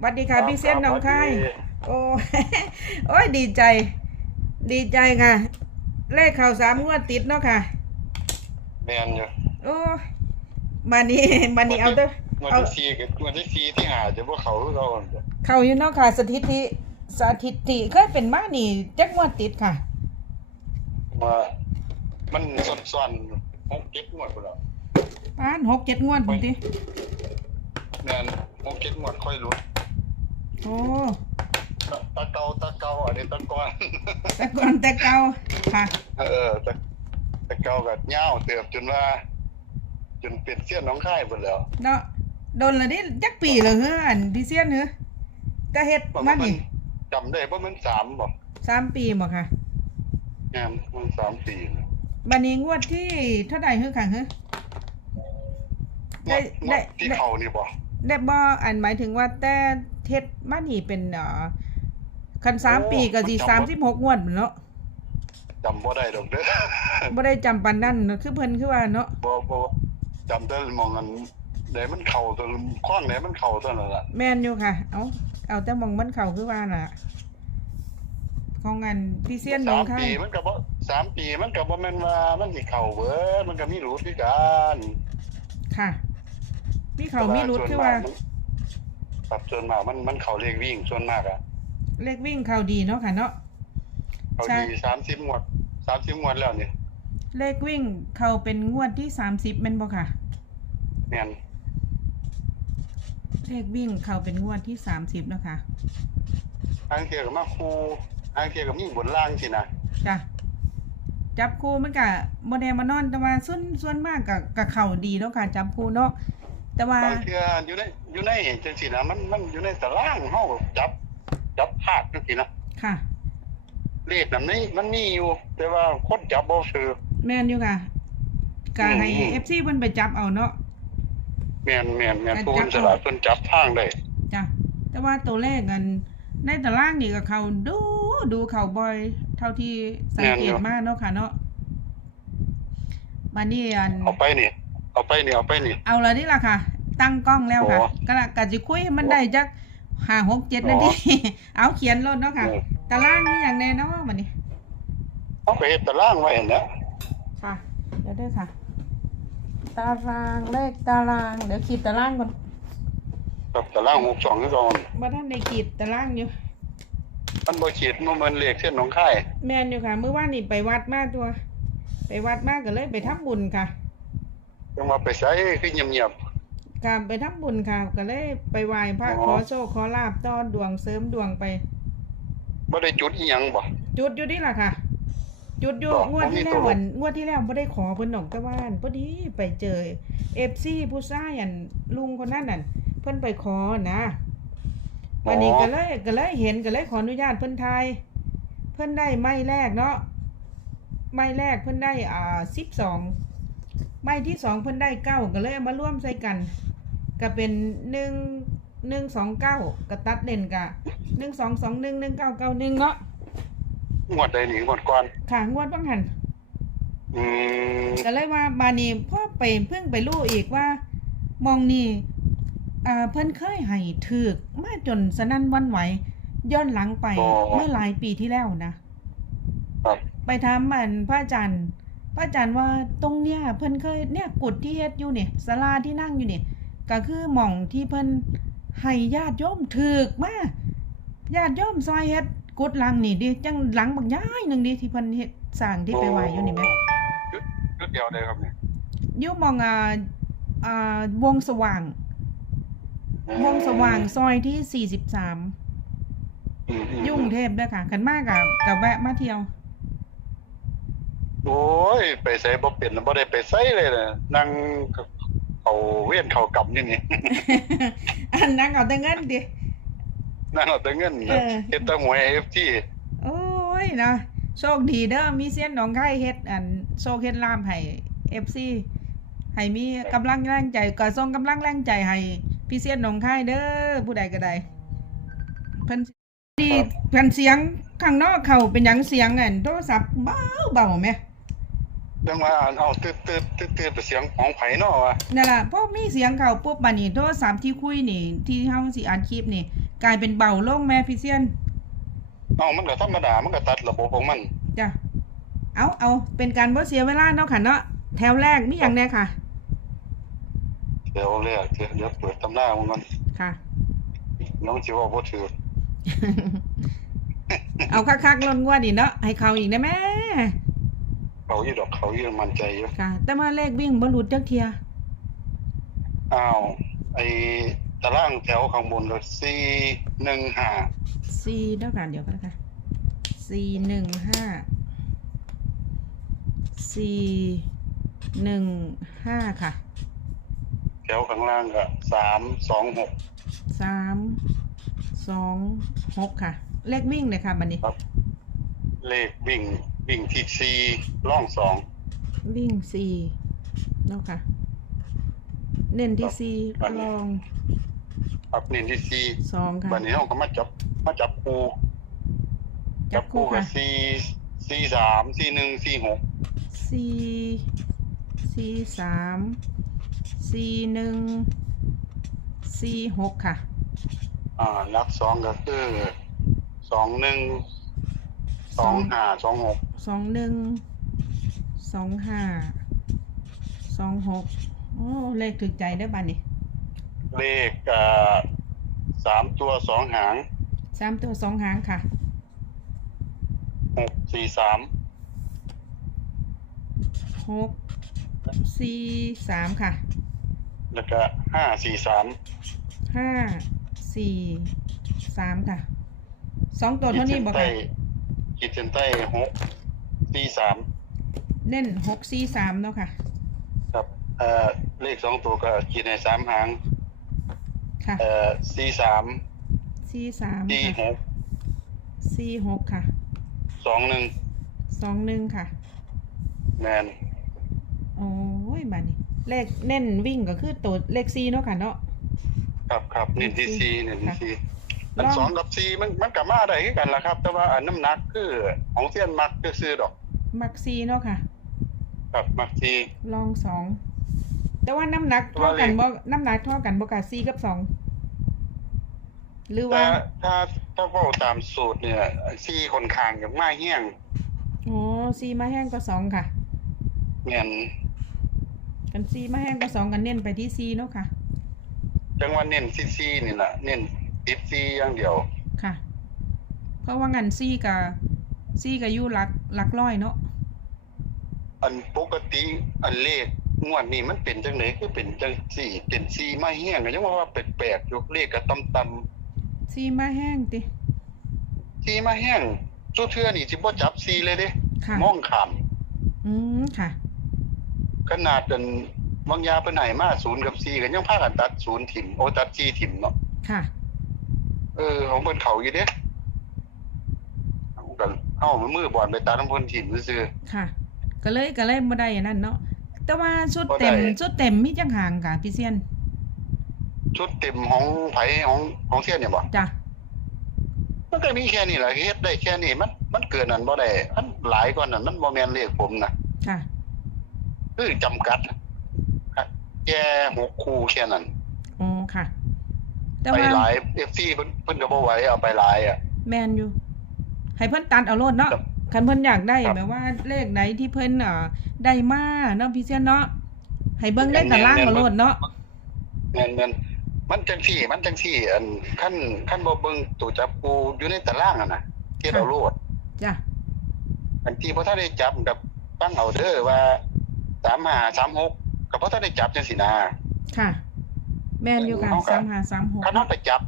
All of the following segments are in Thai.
สวัสดีค่ะพี่เส้นน้องค่ายโอ้โอ้ยดีใจ ดีใจค่ะ เลขเข่าสามงวดติดเนาะค่ะแมนอยู่โอ้มานี่มานี่เอาเด้อวันเอาที่สี่กับวันที่สี่ที่หาจะว่าเขาเราเข่าอยู่เนาะค่ะสถิติสถิติเคยเป็นมานี่จักงวดติดค่ะมามันซ้อนๆหกเจ็ดงวดพุ่นแล้วป้านหกเจ็ดงวดพุ่นติแมนหกเจ็ดงวดค่อยรู้ โอ้ตะเกาตะเกาอันนี้ตะกอนแต่ก่อนแต่เก่าค่ะ เออตะตะเกากับเงาวเติบจนว่า จนเป็นเสี้ยนน้องค่ายหมดแล้วเนาะโดนละดิจักปีเลยเฮ้ออันพี่เสียนเฮ้อก็เฮ็ดมานี่จำได้ว่ามันสามบ่สามปีบ่ค่ะงามมันสามสี่นะบันนี้งวดที่เท่าใดเฮ้อค่ะเฮ้องได้วดงวได้ดที่ได้เขานี่บ่ได้บ่อันหมายถึงว่าแต่ เฮ็ดมานี่เป็นเอ่อคันสามปีก็สิสามสิบหกงวดเนาะจำบ่ได้ดอกเด้อ บ่ได้จำปานนั้นเนาะคือเพิ่นคือว่าเนาะบ่บ่จำได้มองกันไหนมันเข่าตัวข้องไหนมันเข่าตัวนั่นล่ะแม่นอยู่ค่ะ เอาเอาแต่มองมันเข้าคือว่าน่ะของงานพี่เซียนหนองสามคาปียมันก็บ่สามปีมันก็บ่แม่นว่ามันสิเข่าเบิดมันก็มีรูที่กันค่ะ มีเขามีรุดคือว่า ครับส่วนมากมันมันเข่าเรียกวิ่งส่วนมากอะเลขวิ่งเข้าดีเนาะค่ะเนาะเขาใช่ดี30งวด30งวดแล้วนี่เลขวิ่งเข้าเป็นงวดที่สามสิบแม่นบ่ค่ะแม่นเลขวิ่งเข้าเป็นงวดที่สามสิบเนาะค่ะทางเที่ยก็มาคู่ทางเที่ยก็มีบนล่างสินะจ้ะจับคู่มันก็บ่ได้มานอนแต่ว่าส่วนส่วนมากก็ก็เข้าดีเนาะค่ะจับคู่เนาะ แต่ว่าบางเที่ยอยู่ในอยู่ในจังซี่นะมันมันอยู่ในตารางเฮาจับ จับพลาดจังซี่นะค่ะ เลขนั้นนี่มันมีอยู่ แต่ว่าคนจับบ่ซื้อแม่นอยู่ค่ะก็ให้อืม FC เพิ่นไปจับเอาเนาะแม่นแม่นแม่นการผู้จัคบนฉลาดเพิ่นจับทางได้จ้ะแต่ว่าตัวเลขอันในตารางนี่ก็เขาดูดูเขาบ่อย เท่าที่สังเกตมาเนาะค่ะเนาะมานี่อันเอาไปนี่ เอาไปนี่เอาไปนี่ เอาแล้วนี่ล่ะค่ะ ตั้งกล้องแล้วค่ะโอ้ก็ละกะสิคุยให้มันได้จักห้าหกเจ็ดนาที เอาเขียนรถเนาะค่ะเออตารางนี่อย่างแน่เนาะวันนี้ เอาไปเฮ็ดตารางไว้หั่นนะค่ะ เดี๋ยวด้วยค่ะ ตารางเลขตาราง เดี๋ยวขีดตารางก่อนกับตาราง62คือก่อนว่าท่านในขีดตารางอยู่ มันบ่ขีดมันมันเลขเส้นหนองคายแมนอยู่ค่ะ เมื่อวานนี่ไปวัดมาตัว ไปวัดมาก็เลยไปทำบุญค่ะ จังว่าไปใช้คือเงียบค่ะไปทำบุญค่ะก็เลยไปไหว้พระอ๋อขอโชคขอลาบต้อนดวงเสริมดวงไปๆบ่ได้จุดอีหยังบ่ จุดอยู่นี่ล่ะค่ะ จุดอยู่บอกงวดที่ผมมีแล้ตัวววันงวดที่แล้วไม่ได้ขอเพิ่นดอกแต่ว่าอั่นพอดีไปเจอเอฟซีผู้ชายอันลุงคนนั้นน่ะเพิ่นไปขอนะวันนี้ก็เลยก็เลยเห็นก็เลยขออนุญาตเพิ่นทายเพิ่นได้ไม้แรกเนาะไม้แรกเพิ่นได้อ่าสิบสอง ไม้ที่สองเพิ่นได้เก้าก็เลยเอามาร่วมใส่กัน ก็เป็นหนึ่งหนึ่งสองเก้าก็ตัดเด่นกะหนึ่งสองสองหนึ่งหนึ่งเก้าเก้าหนึ่งเนาะงวดใดนี่งวดก่อนค่ะงวดบางหันอืมก็เลยว่าบานี้พ่อไปเพิ่งไปรู้อีกว่า มองนี่อ่าเพิ่นเคยให้ถือกมาจนสนั่นหวันไหวย้อนหลังไปเมื่อหลายปีที่แล้วนะครับไปถามมันพระอาจารย์ พระอาจารย์ว่าตรงเนี้ยเพิ่นเคยเนี่ยกุดที่เฮ็ดอยู่เนี่ยศาลาที่นั่งอยู่เนี่ยก็คือหม่องที่เพิ่นให้ญาติโยมถือกมาญาติโยมซอยเฮ็ดกุดหลังนี่ดิจังหลังบักย้ายหนึงดิที่เพิ่นเฮ็ดสร้างที่ไปไหว้อยู่นี่แหมจุดเดียวได้ครับเนี่ยอยู่หมองอ่าอ่าวงสว่าง วงสว่างซอยที่43อืมๆยุ่งเทพด้วยค่ะขันมากกับกับแวะมาเที่ยว โอ้ย ไปใส่บ่เป็นบ่ได้ไปใส่เลยนะนั่งเขาเวียนเขากำอยู่นี่อันนั้นเอาแต่เงินดินั่งเอาแต่เงินเออ เฮ็ดแต่หวย FT โอ้ยนะโชคดีเด้อมีเสี้ยนหนองไข่เฮ็ดอันโชคเฮ็ดลามให้ FC ให้มีกำลังแรงใจก็ส่งกำลังแรงใจให้พี่เสี้ยนหนองไข่เด้อผู้ใดก็ได้เพิ่นดีเพิ่นเสียงข้างนอกเขาเป็นหยังเสียงอันโทรศัพท์เบาเบาๆแหม จังว่าเอาตืดตืดตืดตืดไปเสียงของไผเนาะวะนั่นล่ะพอมีเสียงเขาปุ๊บบัดนี้โทรศัพท์ที่คุยนี่ ที่เฮาสิอัดคลิปนี่ กลายเป็นเบาลงแม่พี่เซียนเอามันก็ธรรมดามันก็ตัดระบบของมันจ้ะเอาเอาเป็นการบ่เสียเวลาเนาะค่ะเนาะแถวแรกมีอย่างแน่ค่ะเดี๋ยวเรียกเดี๋ยวเปิดตำราของมันค่ะ น้องสิว่าบ่ถือเอาคักๆลนงวดนี่เนาะให้เขาอีกได้แม่ เขาอยู่ดอกเขาอยู่มั่นใจอยู่ค่ะ แต่มาเลขวิ่งบ่หลุดจักเทียอ้าวไอ้ตารางแถวข้างบนก็415สี่เด้อค่ะเดี๋ยวกันนะคะสี่หนึ่งห้าสี่หนึ่งห้าค่ะ แถวข้างล่างก็326สามสองหกค่ะ เลขวิ่งเลยค่ะบันนี้เลขวิ่ง วิ่งที่สี่ล่องสอง วิ่งสี่เนาะค่ะ เน้นที่สี่ครับ ลองครับเน้นที่สี่สองค่ะ วันนี้เราก็มาจับมาจับคู่จับคู่กัค่ะบสี่สี่สามสี่หนึ่งสี่หกสี่สี่สามสี่หนึ่งสี่หกค่ะ อ่าลักสองก็คือสองหนึ่งสองห้าสองหก สองหนึ่งสองห้าสองหกโอ้เลขถึกใจได้อบ้านนี่เลขอ่าสามตัวสองหางสามตัวสองหางค่ะ หกสี่สามหกสี่สามค่ะ แล้วก็ห้าสี่สามห้าสี่สามค่ะ สองตัวเท่านี้บอกใต้ค่ะขีดเส้นใต้หก สี่สามเน้นหกสี่สามเนาะค่ะ ครับเอ่อเลขสองตัวก็ขีดในสามหางค่ะเอ่อสี่สามสี่สามสี่หค่ะกสี่หกค่ะสองหนึ่งสองหนึ่งค่ะ แมนโอ้ยบ้านนี้เลขเน้นวิ่งก็คือตัวเลขสี่เนาะค่ะเนาะ ครับครับเน้นที่สี่เน้นที่สี่อันลอง สองกับสี่มันมันกับมาได้คือกันละครับ แต่ว่าอันน้ำหนักคือของเสี้ยนมักคือซื้อดอก มักสี่เนาะค่ะครับมักสี่ลองสองแต่ว่าน้ำหนักเท่ากันบ่น้ำหนักเท่ากันบ่กับสี่กับสองหรือว่าถ้าถ้าถ้าเว้าตามสูตรเนี่ยสี่คนข้างอย่างมาเฮี้ยงอ๋อสี่มาแห้งก็สองค่ะเงี้ยกันสี่มาแห้งก็สองกันเน้นไปที่สี่เนาะค่ะ จังว่าเน้นที่สี่นี่แหละเน้นติดสี่อย่างเดียวค่ะ เพราะว่างันซี่กับ ซี่กับยู่หลักหลักร้อยเนาะอันปกติอันเลขงวดนี้มันเป็นจังไหนคือเป็นจังสี่เป็นสี่มาเฮี้ยงก็ยังว่าว่าแปลกๆอยู่เลขก็ต่ำๆซี่มาแห้งติซีมาแห้งสู้เทื่อนี่สิบ่จับซีเลยเด้ค่ะ มองขามอืมค่ะขนาดอันบางยาเพิ่นให้มาศูนย์กับซีก็ยังพากันตัดศูนย์ถิ่มโอตัดซีถิ่มเนาะค่ะ เออของเพิ่นเขาอยู่เด้เอากัน เฮามือบอลไปตัดน้ำเพิ่นถิ่มซื่อ ค่ะ ก็เลยก็เลยบ่ได้อันนั้นเนาะแต่ว่าชุดบ่ได้ เต็มชุดเต็มมีจังหางค่ะพี่เซียนๆชุดเต็มของไผของของเสียเนี่ยบ่จ้ะมันก็มีแค่นี้แหละเฮ็ดได้แค่นี้มันมันเกินนั้นบ่ได้มันหลายกว่านั้นมันบ่แม่นเลขผมนะค่ะ คือจำกัดแค่หกคู่แค่นั้น อ๋อค่ะ แต่ไปว่าหลาย FC เพิ่นเพิ่นก็บ่ไหวเอาไปหลายอะ แมนอยู่ ให้เพิ่นตัดเอาโลดเนาะครับคันเพิ่นอยากได้ครับ แบบว่าเลขไหนที่เพิ่นเอ่อได้มาเนาะพี่เซียนเนาะให้เบิ่งได้ตารางเอาโลดเนาะเงินเงินมันจังซี่ มันจังซี่ อันขั้นขั้นบ่เบิ่งตัวจับกูอยู่ในตารางอะนะที่เราโลด จ้ะอันที่บ่ทันได้จับกับฟังเอาเด้อว่า35 36ก็บ่ทันได้จับจังซี่นะค่ะ แม่นอยู่ค่ะเอาครับสามห้าสามหกคันเฮาไปจับ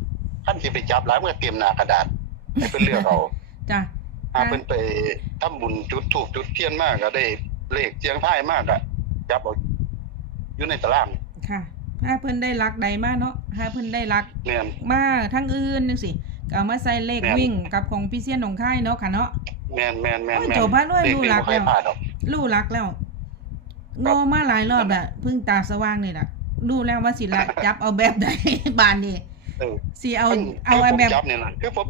คันสิไปจับหลายเมื่อเตรียมหน้ากระดาษให้เพิ่นเลือกเอา จ้ะถ้าเพิ่นไปทำบุญจุดธูปจุดเทียนมากก็ได้เลขเสียงท้ายมากก็จับเอาอยู่ในตารางค่ะถ้าเพิ่นได้รักใดมาเนาะถ้าเพิ่นได้รักแม่นมาทั้งอื่นจังซี่ก็เอามาใส่เลขแม่นวิ่งกับของพี่เซียนหนองคายเนาะค่ะเนาะแม่นแม่นแม่นโอ้ยแม่นโจพาด้วยเลขรู้นี้รับ่กเคยแล้วพลาดหรอกรู้รักแล้วโง่มาหลายรอบแล้วเพิ่งตาสว่างนี่ล่ะรู้แล้วว่าสิละจับเอาแบบใดบานนี้เออสิเอาคืเอาคืไอ้ผมแบบจับเนี่ยนะคือผม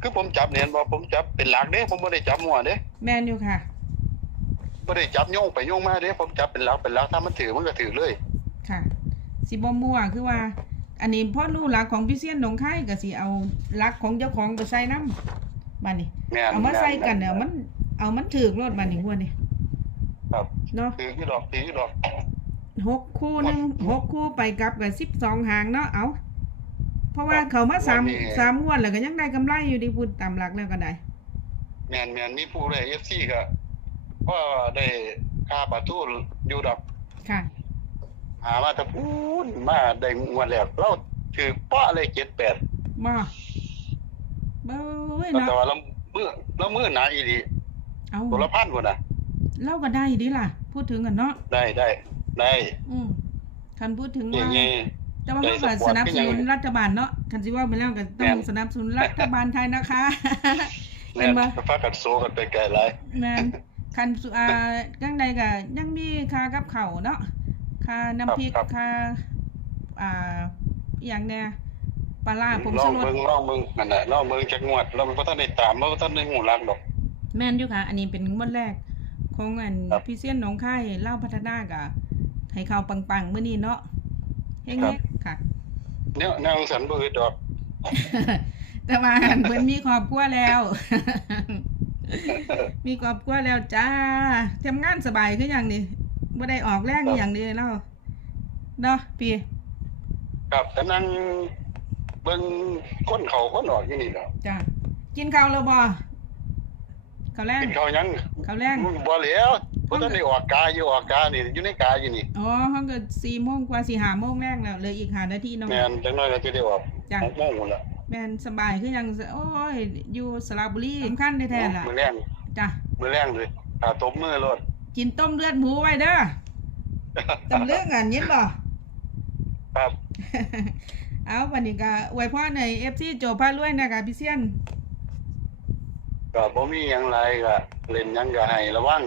คือผมจับเนี่ยบ่ผมจับเป็นหลักเด้ผมบ่ได้จับมั่วเด้แม่นอยู่ค่ะบ่ได้จับโยงไปโยงมาเด้ผมจับเป็นหลักเป็นหลักถ้ามันถือมันก็ถือเลย ค่ะสิบ่มั่วคือว่า อันนี้พ่อรู้หลักของพี่เซียนหนองคายก็สิเอาหลักของเจ้าของไปใส่น้ำบัดนี้แม่นเอามาใส่กันแม่เอามันเอามันถือกรถบัดนี้หัวนี่ครับเนาะถือที่ดอกถือที่ดอกหกคู่หนึงหกคู่ไปกลับกับสิบสองหางเนาะเอาเพ ราะว่าเขามาสามสามงวดแล้วก็ยังได้กำไรอยู่ดีพูดตามหลักแล้วก็ได้ แม่นแม่นมีผู้ได้เอฟซีก็ว่าได้ค่าประตูอยู่ดอกค่ะ หามาแตะพูนมาได้งวดแล้วเราถือป้อเลยเจ็ดแปดมาเบ้ยแต่เนาะว่าเรามือเรามือหนาอีดีเอาตัวละพันคนน่ะเล่าก็ได้ดีล่ะ พูดถึงกันเนาะได้ได้ได้ อืมคันพูดถึงอย่าว่างงี้ แต่ว่าได้เขาก็สปอร์ตสนับสนุนก็ยังรัฐบาลเนาะคันสิว่าไปแล้วก็ต้แม่องนสนับสนุนรัฐบาลไทยนะคะแม่นฟ้ากัดโซกันไปไกลหลายแม่นคันสุอ่าจังใดก็ยังมีค่ากับเขาวเนาะค่าน้ำพริกค่าอ่าอหย่างแน่ปลาร้าผงลอชูงรสเบิ่งลองเบิ่งนั่นน่ะลองเบิ่งจักงวดเราบ่ทันได้ตามเราบ่ทันได้หูรักดอกแม่นอยู่ค่ะ อันนี้เป็นงวดแรกของอันครับพี่เซียนหนองคายเล่าวพัฒนากะให้เขาปังๆมื้อนี้เนาะเฮ้งๆ ค่ะแนวแนวสันบ่อึดดอก แต่ว่าหันเพิ่นมีครอบครัวแล้ว มีครอบครัวแล้วจ้าทำงานสบายคือหยังนี่บ่ได้ออกแรงอหย่างนี้เนาะเนาะพี่ครับแต่นั่งเบิ่งคนเขาคนออกอยู่นี่ดอกจ้ากินข้าวแล้วบ่ข้าวแรงกินข้าวยังข้าวแรงบ่แล้ว บ่ทันได้ออกกาอยู่ออกกานี่อยู่ในกาอยู่นี่อ๋อเฮาก็4โมงกว่าสิ5โมงแรงแล้วเหลืออีก5นาทีเนาะแม่นจังน้อยก็สิได้ออกจ้ะหกโมงพุ่นล่ะแม่นสบายคือหยังโอ้ยอยู่สระบุรีสำคัญแท้ๆล่ะมื้อแรงจ้ะมื้อแรงเลยถ้าตบมือโลดกินต้มเลือดหมูไว้เด้อตำเรื่องอันยินบ่ครับเอาวันนี้ก็อวยพรใน FC โจพารวยนะคะพี่เซียนก็บ่มีหยังหลายก็เล่นหยังก็ให้ระวัง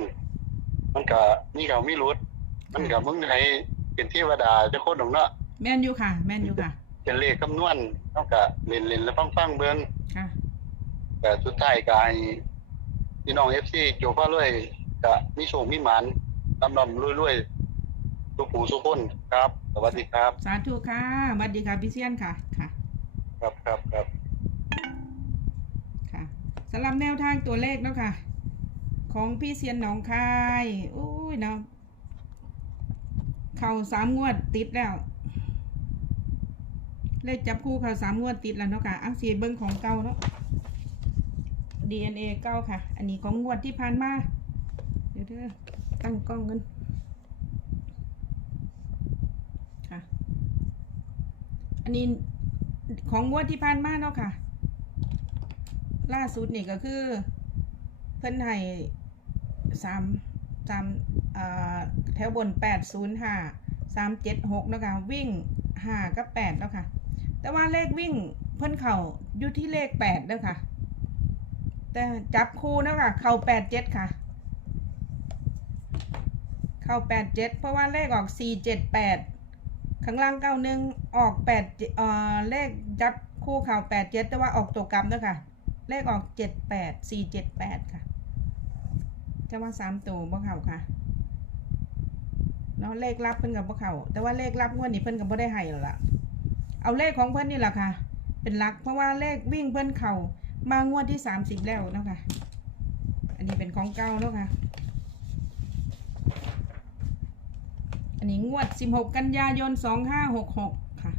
มันก็มีเขามีรุดมันก็มึงให้เป็นเทวดาเจ้าคนดอกเนาะแม่นอยู่ค่ะ แม่นอยู่ค่ะ เป็นเลขคำนวณเฮาก็เล่นๆแล้วฟังๆเบิ่งค่ะแต่สุดท้ายก็ให้พี่น้อง FC โจฟ้าเลยก็มีโชคมีหมานลำลำรวยๆทุกผู้ทุกคนครับ สวัสดีครับ สาธุค่ะสวัสดีค่ะพี่เซียนค่ะ ค่ะ ครับครับครับ ค่ะสำหรับแนวทางตัวเลขเนาะค่ะ ของพี่เซียนหนองคายอุ้ยเนาะเข่าสามงวดติดแล้วเลขจับคู่เข่าสามงวดติดแล้วเนาะค่ะอังสีเบิ้งของเก่าเนาะ DNA เก้าค่ะ อันนี้ของงวดที่ผ่านมา เดี๋ยวเด้อตั้งกล้องกันค่ะ อันนี้ของงวดที่ผ่านมาเนาะค่ะ ล่าสุดนี่ก็คือ เพิ่นให้ สามสามแถวบนแปดศูนย์ห้าสามเจ็ดหกนะคะวิ่งห้ากับแปดแล้วค่ะ แต่ว่าเลขวิ่งเพิ่นเข่าอยู่ที่เลขแปดแล้วค่ะ แต่จับคู่แล้วค่ะเข่าแปดเจ็ดค่ะ เข่าแปดเจ็ดเพราะว่าเลขออกสี่เจ็ดแปดข้างล่างเก้าหนึ่งออกแปดเอ่อเลขจับคู่เข่าแปดเจ็ดแต่ว่าออกตัวกรรมด้วยค่ะ เลขออกเจ็ดแปดสี่เจ็ดแปดค่ะ จะว่าสามตัวบ่เข่าค่ะเนาะเลขรับเพิ่นกับบ่เข่าแต่ว่าเลขรับงวดนี้เพิ่นกับบ่ได้ให้แล้วล่ะเอาเลขของเพิ่นนี่แหละค่ะ เป็นหลักเพราะว่าเลขวิ่งเพิ่นเข่ามางวดที่สามสิบแล้วเนาะค่ะ อันนี้เป็นของเก่าเนาะค่ะ อันนี้งวดสิบหกกันยายนสองห้าหกหกค่ะ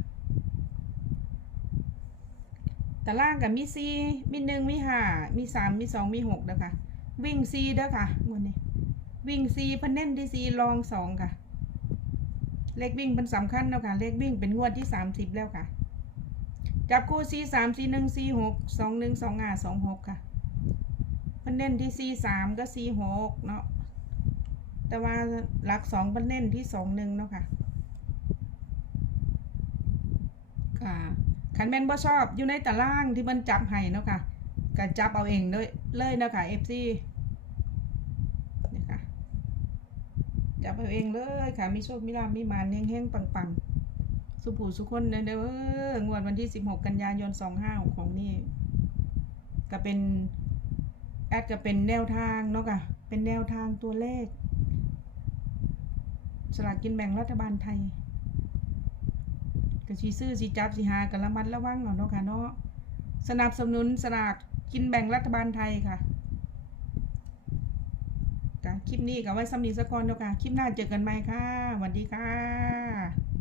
ตารางกับมีสี่มีหนึ่งมีห้ามีสามมีสองมีหกนะคะ วิ่งสี่เด้อค่ะงวดนี้ วิ่งสี่เพันเน้นที่สี่รองสองค่ะ เลขวิ่งเป็นสำคัญเนาะค่ะ เลขวิ่งเป็นงวดที่สามสิบแล้วค่ะ จับคู่สี่สามสี่หนึ่งสี่หกสองหนึ่งสองห้าสองหกค่ะเพันเน้นที่สี่สามก็สี่หกเนาะแต่ว่าหลักสองเพันเน้นที่สองหนึ่งเนาะค่ะค่ะคันแม่นบ่ชอบอยู่ในตารางที่มันจับให้เนาะค่ะ ก็จับเอาเองเลยเลยนะค่ะ FC นี่ยค่ะจับเอาเองเลยค่ะ มีโชคมีลาภมีหมานเฮงๆปังๆ สุผูสุคนเด้อเด้องวดวันที่ 16 กันยายน 25ของนี่ก็เป็น แอดก็เป็นแนวทางเนาะค่ะ เป็นแนวทางตัวเลข สลากกินแบ่งรัฐบาลไทยก็สิซื้อสิจับสิหากันระมัดระวังเนาะค่ะเนาะสนับสนุนสลาก กินแบ่งรัฐบาลไทยค่ะค่ะคลิปนี้ก็ไว้สำนีสกอนเนาะค่ะคลิปหน้าเจอกันใหม่ค่ะสวัสดีค่ะ